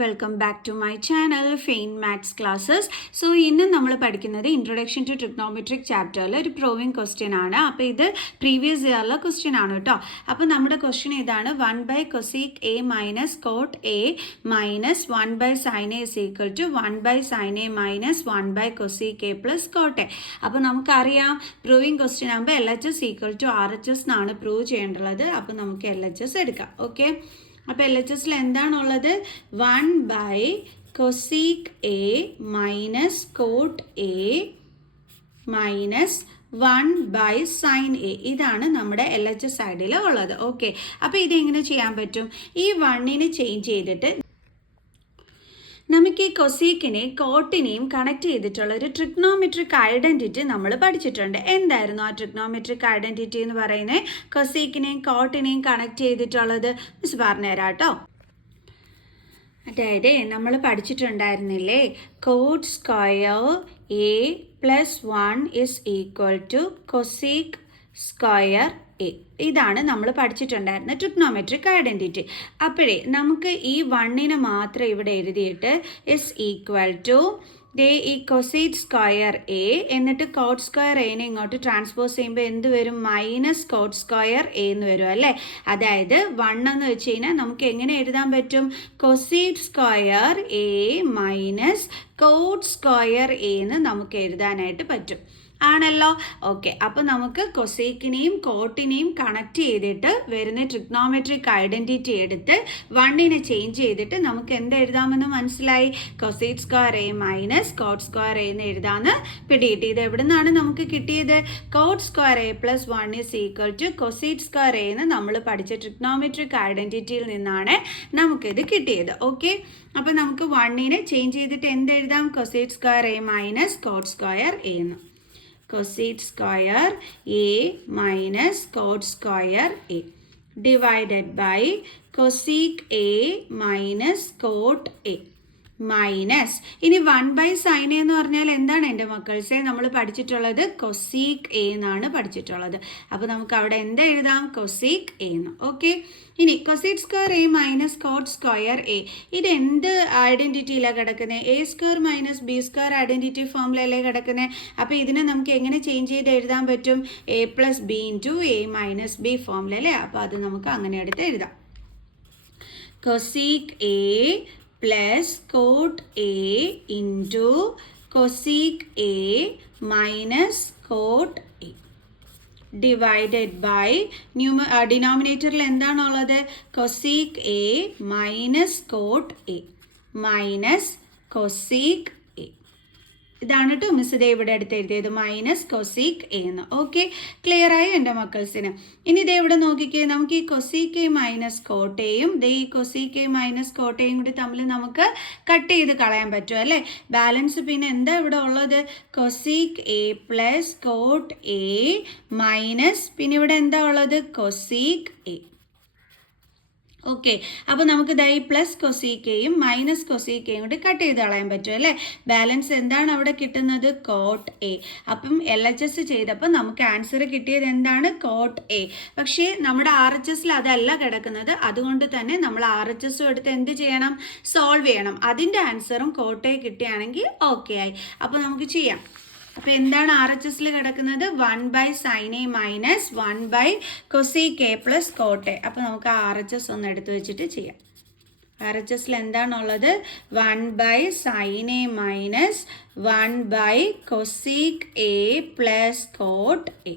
Welcome back to my channel fine maths classes. So ഇന്ന് നമ്മൾ പഠിക്കുന്നത് ഇൻട്രൊഡക്ഷൻ ടു ട്രിഗ്നോമെട്രിക് ചാപ്റ്ററിൽ ഒരു പ്രൂവിങ് ക്വസ്റ്റ്യൻ ആണ്. അപ്പോൾ ഇത് പ്രീവിയസ് ഇയറിലെ ക്വസ്റ്റ്യൻ ആണ് കേട്ടോ. അപ്പോൾ നമ്മുടെ ക്വസ്റ്റ്യൻ ഇതാണ്: 1/cosec A minus cot A minus 1/sin A is equal to 1/sin A minus 1/cosec A plus cot A. അപ്പോൾ നമുക്കറിയാം പ്രൂവിങ് ക്വസ്റ്റ്യൻ ആകുമ്പോൾ LHS ഈക്വൽ ടു RHS എന്നാണ് പ്രൂവ് ചെയ്യേണ്ടത്. അപ്പോൾ നമുക്ക് LHS എടുക്കാം. ഓക്കെ, അപ്പോൾ LHSൽ എന്താണുള്ളത്? 1/cosec A minus cot A minus 1/sin A. ഇതാണ് നമ്മുടെ LHS സൈഡിൽ ഉള്ളത്. ഓക്കെ, അപ്പോൾ ഇതെങ്ങനെ ചെയ്യാൻ പറ്റും? ഈ 1നെ ചേഞ്ച് ചെയ്തിട്ട് നമുക്ക് ഈ കൊസീക്കിനെയും കോട്ടിനെയും കണക്ട് ചെയ്തിട്ടുള്ള ഒരു ട്രിഗ്നോമെട്രിക് ഐഡൻറ്റിറ്റി നമ്മൾ പഠിച്ചിട്ടുണ്ട്. എന്തായിരുന്നു ആ ട്രിഗ്നോമെട്രിക് ഐഡൻറ്റിറ്റി എന്ന് പറയുന്നത്? കൊസീക്കിനെയും കോട്ടിനെയും കണക്ട് ചെയ്തിട്ടുള്ളത് മിസ് പറഞ്ഞുതരാം കേട്ടോ. അതായത് നമ്മൾ പഠിച്ചിട്ടുണ്ടായിരുന്നില്ലേ, cot square A plus 1 is equal to cosec square A. ഇതാണ് നമ്മൾ പഠിച്ചിട്ടുണ്ടായിരുന്ന ട്രിഗ്നോമെട്രിക് ഐഡൻറ്റിറ്റി. അപ്പോഴേ നമുക്ക് ഈ 1നെ മാത്രം ഇവിടെ എഴുതിയിട്ട് ഇസ് ഈക്വൽ ടു ഈ കൊസീക് സ്ക്വയർ A എന്നിട്ട് കോട്ട് സ്ക്വയർ Aനെ ഇങ്ങോട്ട് ട്രാൻസ്പോസ് ചെയ്യുമ്പോൾ എന്ത് വരും? മൈനസ് കോട്ട് സ്ക്വയർ A എന്ന് വരും അല്ലേ. അതായത് 1 എന്ന് വെച്ച് കഴിഞ്ഞാൽ നമുക്ക് എങ്ങനെ എഴുതാൻ പറ്റും? Cosec square A minus cot square A എന്ന് നമുക്ക് എഴുതാനായിട്ട് പറ്റും, ആണല്ലോ. ഓക്കെ, അപ്പോൾ നമുക്ക് കൊസീക്കിനെയും കോട്ടിനെയും കണക്ട് ചെയ്തിട്ട് വരുന്ന ട്രിഗ്നോമെട്രിക് ഐഡൻറ്റിറ്റി എടുത്ത് 1നെ ചേഞ്ച് ചെയ്തിട്ട് നമുക്ക് എന്ത് എഴുതാമെന്ന് മനസ്സിലായി? Cosec square A minus cot square A എന്ന് എഴുതാമെന്ന് പിടികിട്ടി. ഇത് എവിടെ നിന്നാണ് നമുക്ക് കിട്ടിയത്? Coat square A plus 1 is equal to cosec square A എന്ന് നമ്മൾ പഠിച്ച ട്രിഗ്നോമെട്രിക് ഐഡൻറ്റിറ്റിയിൽ നിന്നാണ് നമുക്കിത് കിട്ടിയത്. ഓക്കെ, അപ്പോൾ നമുക്ക് 1നെ ചേഞ്ച് ചെയ്തിട്ട് എന്ത് എഴുതാം? Cosec square A minus cot square A എന്ന്. cosec square A minus cot square A divided by cosec A minus cot A minus ഇനി 1/sin A എന്ന് പറഞ്ഞാൽ എന്താണ് എൻ്റെ മക്കൾസെ? നമ്മൾ പഠിച്ചിട്ടുള്ളത് കൊസീക് A എന്നാണ് പഠിച്ചിട്ടുള്ളത്. അപ്പോൾ നമുക്ക് അവിടെ എന്ത് എഴുതാം? കൊസീക് A എന്ന്. ഓക്കെ, ഇനി cosec square A minus cot square A ഇത് എന്ത് ഐഡൻറ്റിറ്റിയിലാണ് കിടക്കുന്നത്? A square minus B square identity ഫോമിലല്ലേ കിടക്കുന്നത്. അപ്പോൾ ഇതിനെ നമുക്ക് എങ്ങനെ ചേഞ്ച് ചെയ്ത് എഴുതാൻ പറ്റും? A plus B into A minus B ഫോമിലല്ലേ. അപ്പോൾ അത് നമുക്ക് അങ്ങനെ എടുത്ത് എഴുതാം. Cosec A plus cot A into cosec A minus cot A divided by ഡിനോമിനേറ്ററിൽ എന്താണുള്ളത്? cosec A minus cot A minus cosec A. ഇതാണ് കേട്ടോ മിസ് ഇതേ ഇവിടെ എടുത്ത് എഴുതിയത്, മൈനസ് കൊസീക് A എന്ന്. ഓക്കെ, ക്ലിയർ ആയി എൻ്റെ മക്കൾസിന്? ഇനി ഇതേ ഇവിടെ നോക്കിക്കേ, നമുക്ക് ഈ കൊസീക് A മൈനസ് കോട്ടയും ഈ കൊസീക് A മൈനസ് കോട്ടയും കൂടി തമ്മിൽ നമുക്ക് കട്ട് ചെയ്ത് കളയാൻ പറ്റും അല്ലേ. ബാലൻസ് പിന്നെ എന്താ ഇവിടെ ഉള്ളത്? Cosec A plus cot A minus പിന്നെ ഇവിടെ എന്താ ഉള്ളത്? Cosec A. ഓക്കെ, അപ്പോൾ നമുക്ക് ഈ പ്ലസ് കൊസീക്കയും മൈനസ് കൊസീക്കയും കൂടി കട്ട് ചെയ്ത് കളയാൻ പറ്റും അല്ലേ. ബാലൻസ് എന്താണ് അവിടെ കിട്ടുന്നത്? Coat A. അപ്പം LHS ചെയ്തപ്പോൾ നമുക്ക് ആൻസർ കിട്ടിയത് എന്താണ്? Cot A. പക്ഷേ നമ്മുടെ RHSൽ അതല്ല കിടക്കുന്നത്. അതുകൊണ്ട് തന്നെ നമ്മൾ RHSും എടുത്ത് എന്ത് ചെയ്യണം? സോൾവ് ചെയ്യണം. അതിൻ്റെ ആൻസറും കോട്ട് A കിട്ടുകയാണെങ്കിൽ ഓക്കെ ആയി. അപ്പോൾ നമുക്ക് ചെയ്യാം. അപ്പോൾ എന്താണ് RHSൽ കിടക്കുന്നത്? 1/sin A minus 1/cosec A plus cot A. അപ്പോൾ നമുക്ക് RHS ഒന്ന് എടുത്ത് വെച്ചിട്ട് ചെയ്യാം. RHSൽ എന്താണുള്ളത്? 1/sin A minus 1/cosec A plus cot A.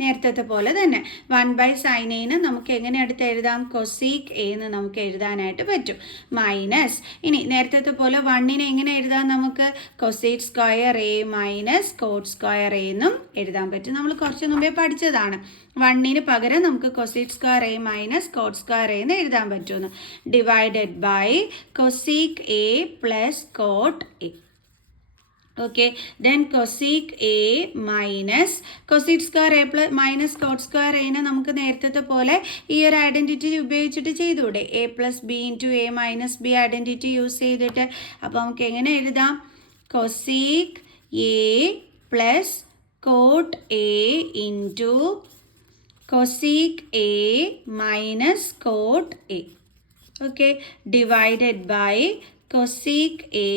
നേരത്തെ പോലെ തന്നെ 1/sin Aന് നമുക്ക് എങ്ങനെ എടുത്ത് എഴുതാം? കൊസീക് A എന്ന് നമുക്ക് എഴുതാനായിട്ട് പറ്റും. മൈനസ് ഇനി നേരത്തെ പോലെ 1നെ എങ്ങനെ എഴുതാം? നമുക്ക് cosec square A minus cot square A എന്നും എഴുതാൻ പറ്റും. നമ്മൾ കുറച്ച് മുമ്പേ പഠിച്ചതാണ്. 1ന് പകരം നമുക്ക് cosec square A minus cot square A എന്ന് എഴുതാൻ പറ്റുമെന്ന്. Divided by cosec A plus cot A. Okay, then cosec A minus cosec square A plus minus cot square Aനെ നമുക്ക് നേരത്തെ പോലെ ഈ ഒരു ഐഡൻറ്റിറ്റി ഉപയോഗിച്ചിട്ട് ചെയ്തുകൂടെ? A plus B into A minus B identity use ചെയ്തിട്ട്. അപ്പോൾ നമുക്ക് എങ്ങനെ എഴുതാം? Cosec A plus cot A into cosec A minus cot A. Okay, divided by cosec A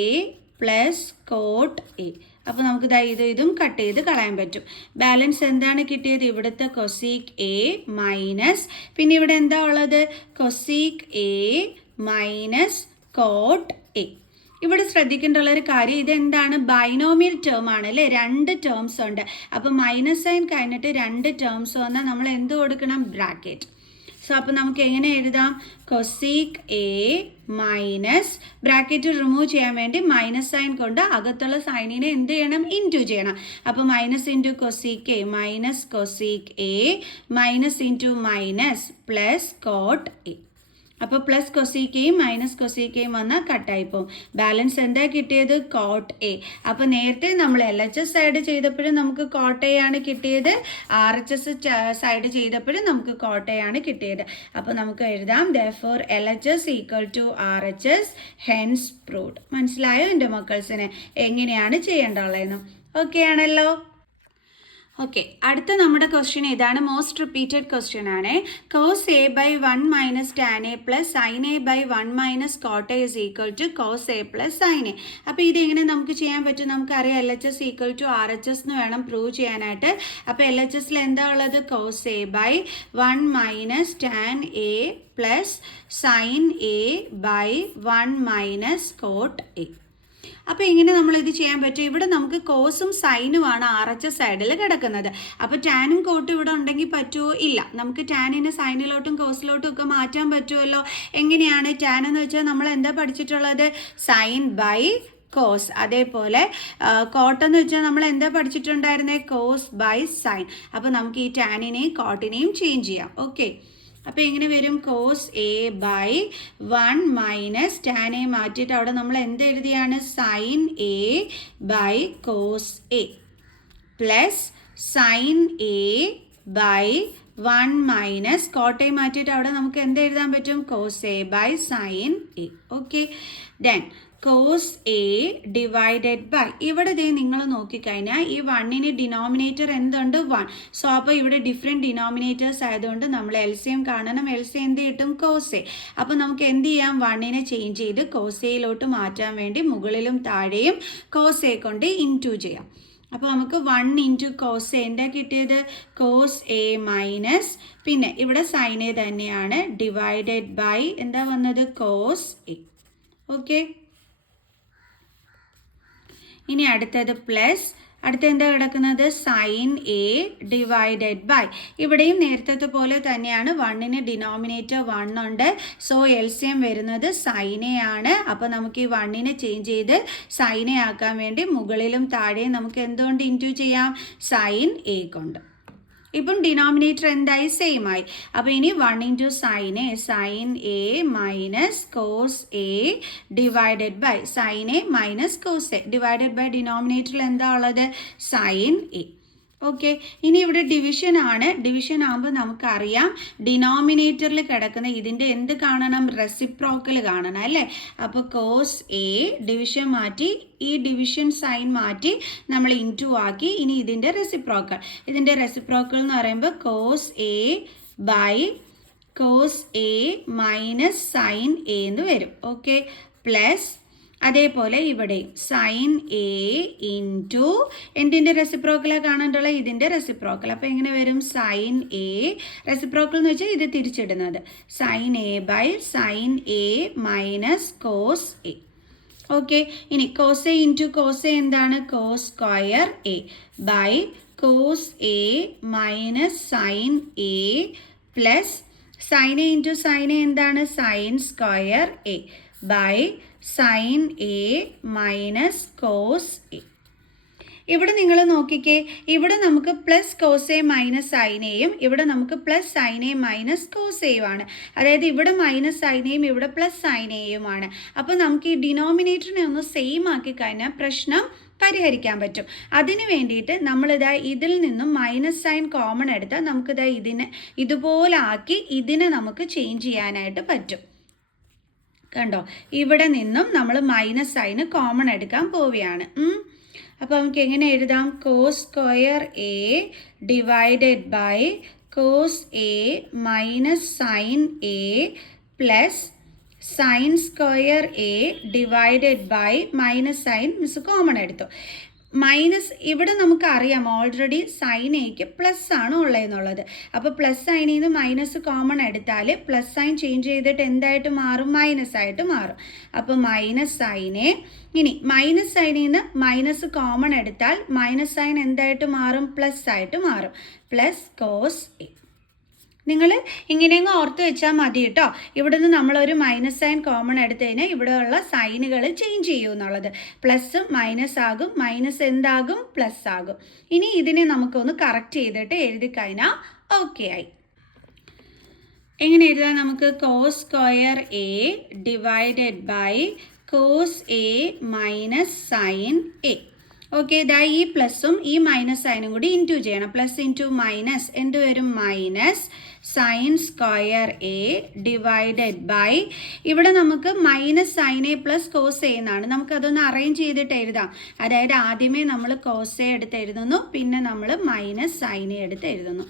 plus cot A. അപ്പോൾ നമുക്ക് ഇതും കട്ട് ചെയ്ത് കളയാൻ പറ്റും. ബാലൻസ് എന്താണ് കിട്ടിയത്? ഇവിടുത്തെ കൊസീക് എ മൈനസ്, പിന്നെ ഇവിടെ എന്താ ഉള്ളത്? Cosec A minus cot A. ഇവിടെ ശ്രദ്ധിക്കേണ്ടുള്ളൊരു കാര്യം, ഇതെന്താണ്? ബൈനോമിയൽ ടേം ആണ് അല്ലേ? 2 ടേംസ് ഉണ്ട്. അപ്പോൾ മൈനസ് സൈൻ കഴിഞ്ഞിട്ട് 2 ടേംസ് വന്നാൽ നമ്മൾ എന്ത് കൊടുക്കണം? ബ്രാക്കറ്റ്. സോ അപ്പോൾ നമുക്ക് എങ്ങനെ എഴുതാം? Cosec A minus, bracket remove ചെയ്യാൻ വേണ്ടി മൈനസ് സൈൻ കൊണ്ട് അകത്തുള്ള സൈനിനെ എന്ത് ചെയ്യണം? ഇൻറ്റു ചെയ്യണം. അപ്പോൾ minus into cosec A minus cosec A minus into minus plus cot A. അപ്പോൾ പ്ലസ് കൊസീക്കയും മൈനസ് കൊസീക്കയും വന്നാൽ കട്ടായി പോകും. ബാലൻസ് എന്താ കിട്ടിയത്? Cot A. അപ്പോൾ നേരത്തെ നമ്മൾ LHS സൈഡ് ചെയ്തപ്പോഴും നമുക്ക് കോട്ട് എ ആണ് കിട്ടിയത്, RHS സൈഡ് ചെയ്തപ്പോഴും നമുക്ക് കോട്ട് എ ആണ് കിട്ടിയത്. അപ്പോൾ നമുക്ക് എഴുതാം therefore LHS equal to RHS hence proved. മനസ്സിലായോ എൻ്റെ മക്കൾസിനെ എങ്ങനെയാണ് ചെയ്യേണ്ടതെന്ന്? ഓക്കെ ആണല്ലോ. ഓക്കെ, അടുത്ത നമ്മുടെ ക്വസ്റ്റ്യൻ ഇതാണ്, മോസ്റ്റ് റിപ്പീറ്റഡ് ക്വസ്റ്റ്യൻ ആണ്. Cos A by 1 minus tan A plus sine A by 1 minus cot A is equal to cos A plus sine A. അപ്പോൾ ഇതെങ്ങനെ നമുക്ക് ചെയ്യാൻ പറ്റും? നമുക്കറിയാം LHS ഈക്വൽ ടു RHS എന്ന് വേണം പ്രൂവ് ചെയ്യാനായിട്ട്. അപ്പോൾ LHSൽ എന്താ ഉള്ളത്? Cos A by 1 minus tan A plus sine A by 1 minus cot A. അപ്പോൾ ഇങ്ങനെ നമ്മളിത് ചെയ്യാൻ പറ്റും. ഇവിടെ നമുക്ക് കോസും സൈനുമാണ് RHS സൈഡിൽ കിടക്കുന്നത്. അപ്പോൾ ടാനും കോട്ടും ഇവിടെ ഉണ്ടെങ്കിൽ പറ്റുമോ? ഇല്ല. നമുക്ക് ടാനിനെ സൈനിലോട്ടും കോസിലോട്ടും ഒക്കെ മാറ്റാൻ പറ്റുമല്ലോ. എങ്ങനെയാണ്? ടാൻ എന്ന് വെച്ചാൽ നമ്മൾ എന്താ പഠിച്ചിട്ടുള്ളത്? Sine by cos. അതേപോലെ കോട്ടെന്ന് വെച്ചാൽ നമ്മൾ എന്താ പഠിച്ചിട്ടുണ്ടായിരുന്നത്? Cos by sine. അപ്പോൾ നമുക്ക് ഈ ടാനിനെയും കോട്ടിനെയും ചേഞ്ച് ചെയ്യാം. ഓക്കെ, അപ്പോൾ എങ്ങനെ വരും? Cos A by 1 minus tan A മാറ്റിയിട്ട് അവിടെ നമ്മൾ എന്ത് എഴുതിയാണ്? Sine A by cos A plus sine A by 1 minus cot A മാറ്റിയിട്ട് അവിടെ നമുക്ക് എന്ത് എഴുതാൻ പറ്റും? Cos A by sine A. Okay, then cos A divided by, ഇവിടെ നിങ്ങൾ നോക്കിക്കഴിഞ്ഞാൽ ഈ 1ന് ഡിനോമിനേറ്റർ എന്തുണ്ട്? 1. സോ അപ്പോൾ ഇവിടെ ഡിഫറെൻറ്റ് ഡിനോമിനേറ്റേഴ്സ് ആയതുകൊണ്ട് നമ്മൾ LCM കാണണം. LCM എന്ത് കിട്ടും? Cos A. അപ്പോൾ നമുക്ക് എന്ത് ചെയ്യാം? 1നെ ചേഞ്ച് ചെയ്ത് കോസ് എയിലോട്ട് മാറ്റാൻ വേണ്ടി മുകളിലും താഴെയും കോസ് എ കൊണ്ട് ഇൻറ്റു ചെയ്യാം. അപ്പോൾ നമുക്ക് 1 ഇൻറ്റു കോസ് എ എന്താ കിട്ടിയത്? കോസ് എ മൈനസ്, പിന്നെ ഇവിടെ സൈൻ എ തന്നെയാണ്, ഡിവൈഡഡ് ബൈ എന്താ വന്നത്? Cos A. ഓക്കെ, ഇനി അടുത്തത് പ്ലസ്, അടുത്ത എന്താ കിടക്കുന്നത്? സൈൻ എ ഡിവൈഡഡ് ബൈ, ഇവിടെയും നേരത്തെ പോലെ തന്നെയാണ്. 1ന് ഡിനോമിനേറ്റർ 1 ഉണ്ട്. സോ LCM വരുന്നത് സൈൻ എ ആണ്. അപ്പോൾ നമുക്ക് ഈ 1നെ ചേഞ്ച് ചെയ്ത് സൈൻ എ ആക്കാൻ വേണ്ടി മുകളിലും താഴെയും നമുക്ക് എന്തുകൊണ്ട് ഇൻറ്റു ചെയ്യാം? സൈൻ എ കൊണ്ട്. ഇപ്പം ഡിനോമിനേറ്റർ എന്തായി? സെയിം ആയി. അപ്പോൾ ഇനി 1 into sine A, sine A minus cos A divided by sine A minus cos A, divided by ഡിനോമിനേറ്ററിൽ എന്താ ഉള്ളത്? Sine A. ഓക്കെ, ഇനി ഇവിടെ ഡിവിഷൻ ആണ്. ഡിവിഷൻ ആകുമ്പോൾ നമുക്കറിയാം ഡിനോമിനേറ്ററിൽ കിടക്കുന്ന ഇതിൻ്റെ എന്ത് കാണണം? റെസിപ്രോക്കൽ കാണണം അല്ലേ? അപ്പോൾ കോസ് എ ഡിവിഷൻ മാറ്റി, ഈ ഡിവിഷൻ സൈൻ മാറ്റി നമ്മൾ ഇൻറ്റു ആക്കി. ഇനി ഇതിൻ്റെ റെസിപ്രോക്കൽ, ഇതിൻ്റെ റെസിപ്രോക്കൽ എന്ന് പറയുമ്പോൾ cos A by cos A minus sine A എന്ന് വരും. ഓക്കെ, പ്ലസ് അതേപോലെ ഇവിടെ സൈൻ എ ഇൻറ്റു എന്തിൻ്റെ റെസിപ്രോക്കലാണ് കാണേണ്ടുള്ള? ഇതിൻ്റെ റെസിപ്രോക്കൽ. അപ്പോൾ എങ്ങനെ വരും? സൈൻ എ, റെസിപ്രോക്കൽ എന്ന് വെച്ചാൽ ഇത് തിരിച്ചിടുന്നത്, sine A by sine A minus cos A. Okay, ഇനി cos A into cos A എന്താണ്? Cos square A by cos A minus sine A plus sine A into sine A എന്താണ്? Sine square A by sine A minus cos A. ഇവിടെ നിങ്ങൾ നോക്കിക്കേ, ഇവിടെ നമുക്ക് plus cos A minus sine എയും ഇവിടെ നമുക്ക് plus sine A minus cos എയും ആണ്. അതായത് ഇവിടെ മൈനസ് സൈൻ എയും ഇവിടെ പ്ലസ് സൈൻ എയുമാണ്. അപ്പോൾ നമുക്ക് ഈ ഡിനോമിനേറ്ററിനെ ഒന്ന് സെയിം ആക്കി കഴിഞ്ഞാൽ പ്രശ്നം പരിഹരിക്കാൻ പറ്റും. അതിന് വേണ്ടിയിട്ട് നമ്മളിതാ ഇതിൽ നിന്നും മൈനസ് സൈൻ കോമൺ എടുത്താൽ നമുക്കിതാ ഇതിനെ ഇതുപോലെ ആക്കി ഇതിനെ നമുക്ക് ചേഞ്ച് ചെയ്യാനായിട്ട് പറ്റും. കണ്ടോ, ഇവിടെ നിന്നും നമ്മൾ മൈനസ് സൈന് കോമൺ എടുക്കാൻ പോവുകയാണ്. അപ്പോൾ നമുക്ക് എങ്ങനെ എഴുതാം? Cos square A divided by cos A minus sine A plus sine square A divided by minus sine മിസ് കോമൺ എടുത്തു. മൈനസ് ഇവിടെ നമുക്കറിയാം ഓൾറെഡി സൈൻ എക്ക് പ്ലസ് ആണ് ഉള്ളതെന്നുള്ളത്. അപ്പോൾ പ്ലസ് സൈനിൽ നിന്ന് മൈനസ് കോമൺ എടുത്താൽ പ്ലസ് സൈൻ ചേഞ്ച് ചെയ്തിട്ട് എന്തായിട്ട് മാറും? മൈനസ് ആയിട്ട് മാറും. അപ്പോൾ മൈനസ് സൈനെ ഇനി മൈനസ് സൈനിൽ നിന്ന് മൈനസ് കോമൺ എടുത്താൽ മൈനസ് സൈൻ എന്തായിട്ട് മാറും? പ്ലസ് ആയിട്ട് മാറും. Plus cos A. നിങ്ങൾ ഇങ്ങനെയെങ്കിലും ഓർത്ത് വെച്ചാൽ മതി കേട്ടോ. ഇവിടെ നിന്ന് നമ്മളൊരു മൈനസ് സൈൻ കോമൺ എടുത്തു കഴിഞ്ഞാൽ ഇവിടെയുള്ള സൈനുകൾ ചേഞ്ച് ചെയ്യും എന്നുള്ളത്. പ്ലസ് മൈനസ് ആകും, മൈനസ് എന്താകും? പ്ലസ് ആകും. ഇനി ഇതിനെ നമുക്കൊന്ന് കറക്റ്റ് ചെയ്തിട്ട് എഴുതി കഴിഞ്ഞാൽ ഓക്കെ ആയി. എങ്ങനെ എഴുതാം നമുക്ക്? Cos square A divided by cos A minus sine A. Okay, ഇതാ ഈ പ്ലസും ഈ മൈനസ് സൈനും കൂടി ഇൻറ്റു ചെയ്യണം. പ്ലസ് ഇൻറ്റു മൈനസ് എന്ത് വരും? Minus sine square A divided by, ഇവിടെ നമുക്ക് minus sine A plus cos a എന്നാണ്. നമുക്കതൊന്ന് അറേഞ്ച് ചെയ്തിട്ട് എഴുതാം. അതായത് ആദ്യമേ നമ്മൾ കോസ് എ എടുത്ത് എഴുതുന്നു, പിന്നെ നമ്മൾ മൈനസ് സൈൻ എ എടുത്ത് എഴുതുന്നു.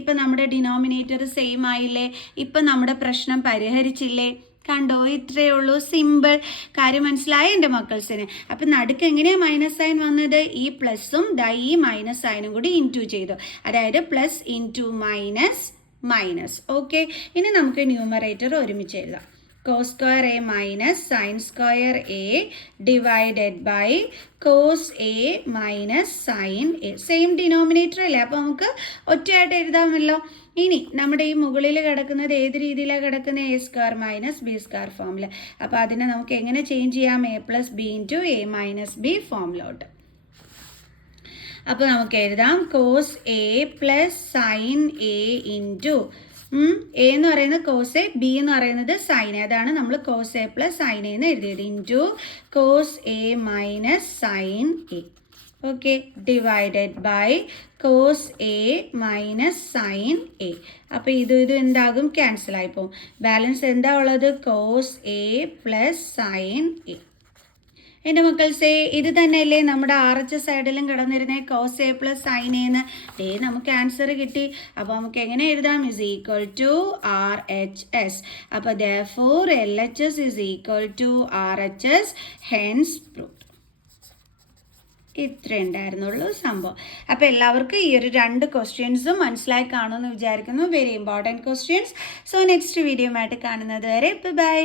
ഇപ്പം നമ്മുടെ ഡിനോമിനേറ്റർ സെയിം ആയില്ലേ? ഇപ്പം നമ്മുടെ പ്രശ്നം പരിഹരിച്ചില്ലേ? കണ്ടോ? ഇത്രയേ ഉള്ളൂ, സിമ്പിൾ. കാര്യം മനസ്സിലായ എൻ്റെ മക്കൾസിന്? അപ്പം നടുക്ക് എങ്ങനെയാണ് മൈനസ് സൈൻ വന്നത്? ഈ പ്ലസും ഈ മൈനസ് സൈനും കൂടി ഇൻറ്റു ചെയ്തു. അതായത് plus into minus minus. Okay, ഇനി നമുക്ക് ന്യൂമറേറ്റർ ഒരുമിച്ച് എഴുതാം. Cos square a minus sine square A divided by cos A minus sine a. Same denominator അല്ലേ? അപ്പോൾ നമുക്ക് ഒറ്റയായിട്ട് എഴുതാമല്ലോ. ഇനി നമ്മുടെ ഈ മുകളിൽ കിടക്കുന്നത് ഏത് രീതിയിലാണ് കിടക്കുന്നത്? A square minus B square ഫോമിൽ. അപ്പോൾ അതിനെ നമുക്ക് എങ്ങനെ ചേഞ്ച് ചെയ്യാം? A plus B into A minus B ഫോമിലോട്ട്. അപ്പോൾ നമുക്ക് എഴുതാം cos A plus sine A into A എന്ന് പറയുന്നത് കോസ് എ, ബി എന്ന് പറയുന്നത് സൈൻ എ. അതാണ് നമ്മൾ cos A plus sine A എന്ന് എഴുതിയത്. Into cos A minus sine A. Okay, divided by cos A minus sine A. അപ്പോൾ ഇത് എന്താകും? ക്യാൻസൽ ആയി പോകും. ബാലൻസ് എന്താ ഉള്ളത്? Cos A plus sine a. എൻ്റെ മക്കൾസേ, ഇത് തന്നെയല്ലേ നമ്മുടെ RHS സൈഡിലും കിടന്നിരുന്നേ? കോസ് എ പ്ലസ് സൈൻ എന്ന്. നമുക്ക് ആൻസർ കിട്ടി. അപ്പോൾ നമുക്ക് എങ്ങനെ എഴുതാം? Is equal to RHS. അപ്പോൾ therefore LHS is equal to RHS, hence proved. ഇത്ര ഉണ്ടായിരുന്നുള്ളൂ സംഭവം. അപ്പോൾ എല്ലാവർക്കും ഈ ഒരു 2 ക്വസ്റ്റ്യൻസും മനസ്സിലായി കാണുമെന്ന് വിചാരിക്കുന്നു. Very important questions. So next video ആയിട്ട് കാണുന്നത് വരെ ബൈ.